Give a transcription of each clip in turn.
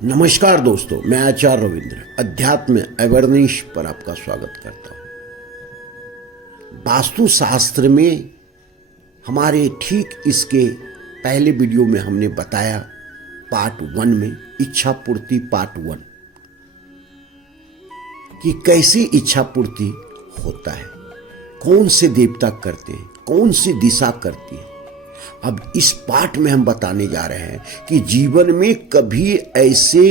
नमस्कार दोस्तों, मैं आचार्य रविंद्र अध्यात्म अवेयरनेस पर आपका स्वागत करता हूँ। वास्तु शास्त्र में हमारे ठीक इसके पहले वीडियो में हमने बताया, पार्ट 1 में इच्छा पूर्ति पार्ट 1, कि कैसी इच्छा पूर्ति होता है, कौन से देवता करते हैं, कौन सी दिशा करती है। अब इस पाठ में हम बताने जा रहे हैं कि जीवन में कभी ऐसे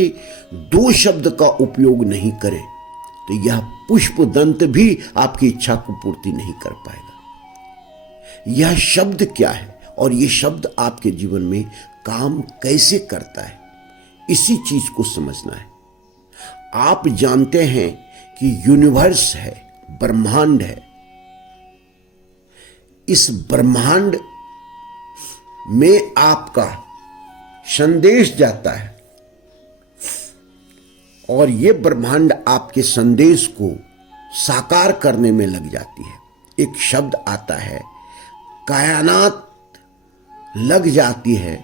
दो शब्द का उपयोग नहीं करें तो यह पुष्प दंत भी आपकी इच्छा को पूर्ति नहीं कर पाएगा। यह शब्द क्या है और यह शब्द आपके जीवन में काम कैसे करता है, इसी चीज को समझना है। आप जानते हैं कि यूनिवर्स है, ब्रह्मांड है। इस ब्रह्मांड में आपका संदेश जाता है और ये ब्रह्मांड आपके संदेश को साकार करने में लग जाती है। एक शब्द आता है, कायनात लग जाती है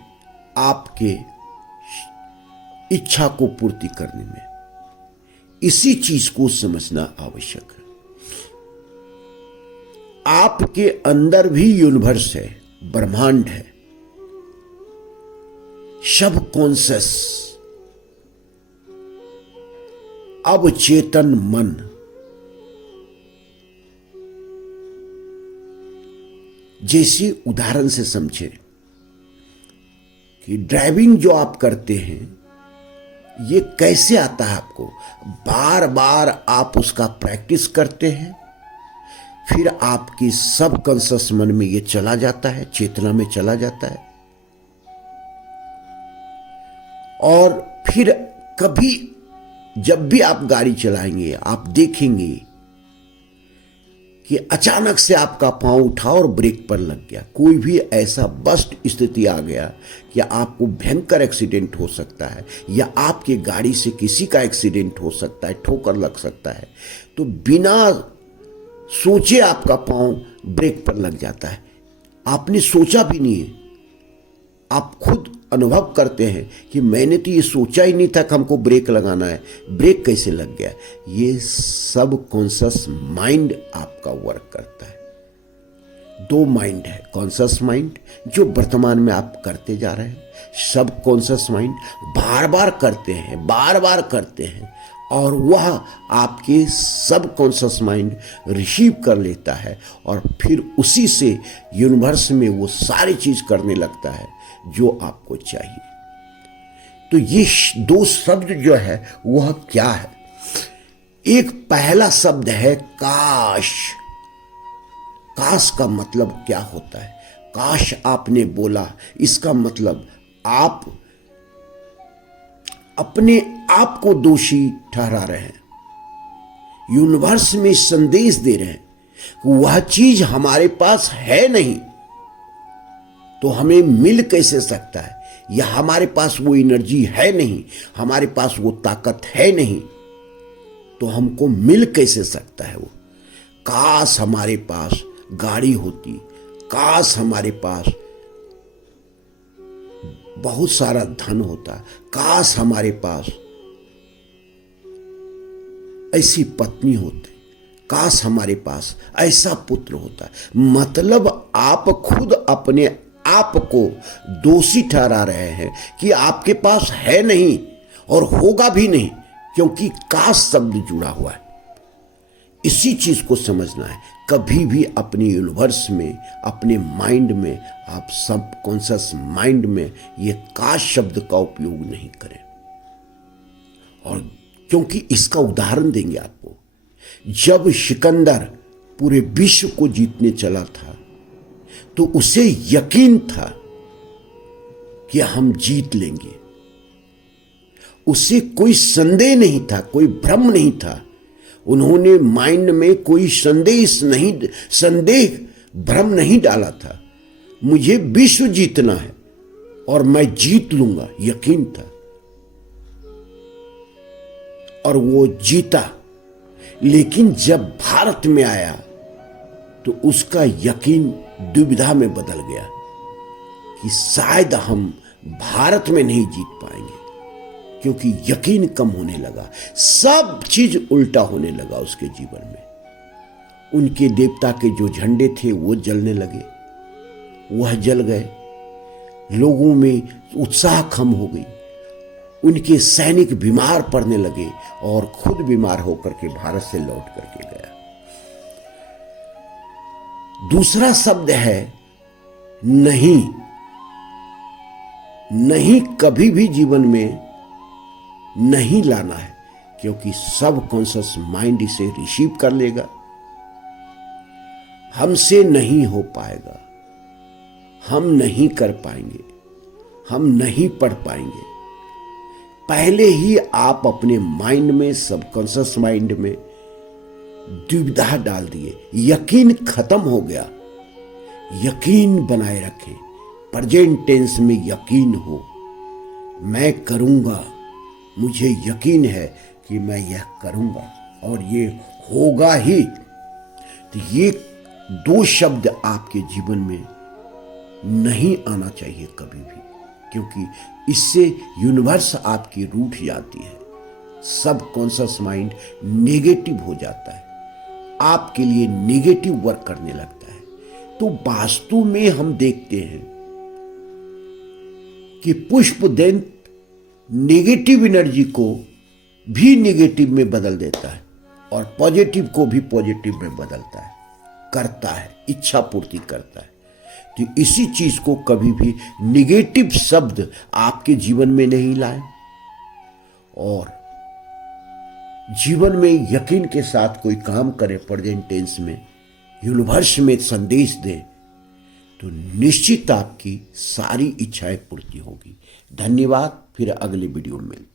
आपके इच्छा को पूर्ति करने में। इसी चीज को समझना आवश्यक है। आपके अंदर भी यूनिवर्स है, ब्रह्मांड है, सब कॉन्शियस अवचेतन मन। जैसे उदाहरण से समझे कि ड्राइविंग जो आप करते हैं ये कैसे आता है आपको। बार बार आप उसका प्रैक्टिस करते हैं, फिर आपकी सब कॉन्शियस मन में ये चला जाता है, चेतना में चला जाता है। और फिर कभी जब भी आप गाड़ी चलाएंगे आप देखेंगे कि अचानक से आपका पांव उठा और ब्रेक पर लग गया। कोई भी ऐसा बस्ट स्थिति आ गया कि आपको भयंकर एक्सीडेंट हो सकता है या आपके गाड़ी से किसी का एक्सीडेंट हो सकता है, ठोकर लग सकता है, तो बिना सोचे आपका पांव ब्रेक पर लग जाता है। आपने सोचा भी नहीं है, आप खुद अनुभव करते हैं कि मैंने तो ये सोचा ही नहीं था कि हमको ब्रेक लगाना है, ब्रेक कैसे लग गया। ये सब कॉन्शियस माइंड आपका वर्क करता है। दो माइंड है, कॉन्शियस माइंड जो वर्तमान में आप करते जा रहे हैं, सब कॉन्शियस माइंड बार बार करते हैं, बार बार करते हैं, और वह आपके सब कॉन्शियस माइंड रिसीव कर लेता है और फिर उसी से यूनिवर्स में वो सारी चीज करने लगता है जो आपको चाहिए। तो ये दो शब्द जो है वह क्या है। एक पहला शब्द है काश। काश का मतलब क्या होता है? काश आपने बोला, इसका मतलब आप अपने आप को दोषी ठहरा रहे हैं, यूनिवर्स में संदेश दे रहे हैं वह चीज हमारे पास है नहीं तो हमें मिल कैसे सकता है, या हमारे पास वो एनर्जी है नहीं, हमारे पास वो ताकत है नहीं तो हमको मिल कैसे सकता है वो। काश हमारे पास गाड़ी होती, काश हमारे पास बहुत सारा धन होता, काश हमारे पास ऐसी पत्नी होती, काश हमारे पास ऐसा पुत्र होता। मतलब आप खुद अपने आप को दोषी ठहरा रहे हैं कि आपके पास है नहीं और होगा भी नहीं, क्योंकि काश शब्द जुड़ा हुआ है। इसी चीज को समझना है। कभी भी अपने यूनिवर्स में, अपने माइंड में, आप सब कॉन्शियस माइंड में ये काश शब्द का उपयोग नहीं करें। और क्योंकि इसका उदाहरण देंगे आपको, जब सिकंदर पूरे विश्व को जीतने चला था तो उसे यकीन था कि हम जीत लेंगे। उसे कोई संदेह नहीं था, कोई भ्रम नहीं था। उन्होंने माइंड में कोई संदेह भ्रम नहीं डाला था। मुझे विश्व जीतना है और मैं जीत लूंगा, यकीन था। और वो जीता। लेकिन जब भारत में आया तो उसका यकीन दुविधा में बदल गया कि शायद हम भारत में नहीं जीत पाएंगे, क्योंकि यकीन कम होने लगा, सब चीज उल्टा होने लगा उसके जीवन में। उनके देवता के जो झंडे थे वो जलने लगे, वह जल गए। लोगों में उत्साह कम हो गई। उनके सैनिक बीमार पड़ने लगे और खुद बीमार होकर के भारत से लौट करके गया। दूसरा शब्द है नहीं। नहीं कभी भी जीवन में नहीं लाना है, क्योंकि सब कॉन्शियस माइंड इसे रिसीव कर लेगा। हमसे नहीं हो पाएगा, हम नहीं कर पाएंगे, हम नहीं पढ़ पाएंगे। पहले ही आप अपने माइंड में, सबकॉन्शियस माइंड में दुविधा डाल दिए, यकीन खत्म हो गया। यकीन बनाए रखें, प्रेजेंट टेंस में यकीन हो, मैं करूंगा, मुझे यकीन है कि मैं यह करूंगा और ये होगा ही। तो ये दो शब्द आपके जीवन में नहीं आना चाहिए कभी भी, क्योंकि इससे यूनिवर्स आपकी रूठ जाती है। सब कॉन्शियस माइंड नेगेटिव हो जाता है, आपके लिए नेगेटिव वर्क करने लगता है। तो वास्तु में हम देखते हैं कि पुष्पदंत नेगेटिव एनर्जी को भी नेगेटिव में बदल देता है और पॉजिटिव को भी पॉजिटिव में बदलता है, करता है, इच्छा पूर्ति करता है। तो इसी चीज को कभी भी निगेटिव शब्द आपके जीवन में नहीं लाएं और जीवन में यकीन के साथ कोई काम करें, प्रेजेंट टेंस में यूनिवर्स में संदेश दें, तो निश्चित आपकी सारी इच्छाएं पूर्ति होगी। धन्यवाद, फिर अगले वीडियो में मिलते हैं।